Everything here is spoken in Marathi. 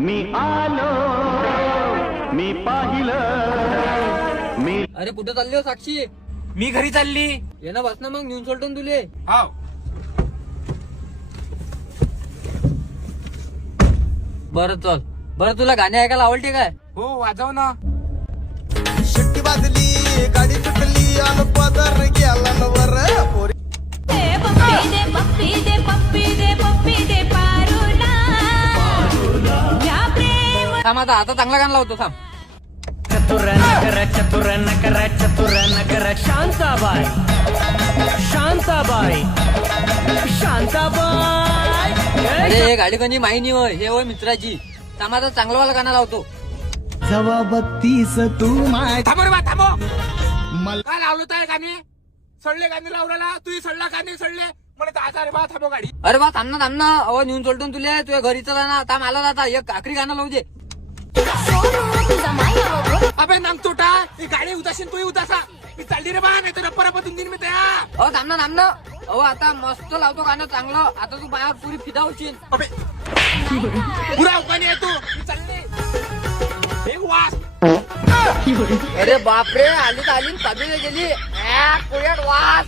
मी आलो, मी पाहिलं, मी. अरे कुठे चालली हो साक्षी? मी घरी चालली. ये ना बस ना मग नेऊन सोडतो तुले. हाव. बरं चल. बरं तुला गाणे ऐकायला आवडते काय? हो वाजव ना. शिट्टी वाजली गाडी सुटली आणि पदर गेला नवर पोरी. थांब आता चांगला गाणं लावतो थांब. चतुर नगर शांताबाई शांताबाई शांताबाई. अरे हे गाडी कोणी माहिती होय, हे होय मित्राची. थांब आता चांगलं वाला गाणं लावतो. जवा बत्तीस तू माय थांबो रे बा थांबो. काय लावलं तर गाणे सडले गाणे लावला तू सडला गाणे सडले मला तर आजार बा थांबो गाडी. अरे बा थांब ना अहो नेऊन सोडतो तुले. तुझ्या घरी चला ना. थांब आला जाता एक आखरी गाणं लावू दे. अबे नाम तोटा ही गाडी उदासीन तू उदासा मी चालली रे बा नाही तर रप्पा रप्पा दिन मी तया. अहो थांब ना अहो आता मस्त लावतो गाणं चांगलं. आता तू बाहेर पुरी फिदा होशील. अबे पुरा उपाणी आहे तू मी चालली. हे वास. अरे बापरे आली तर आली तबेले गेली. वास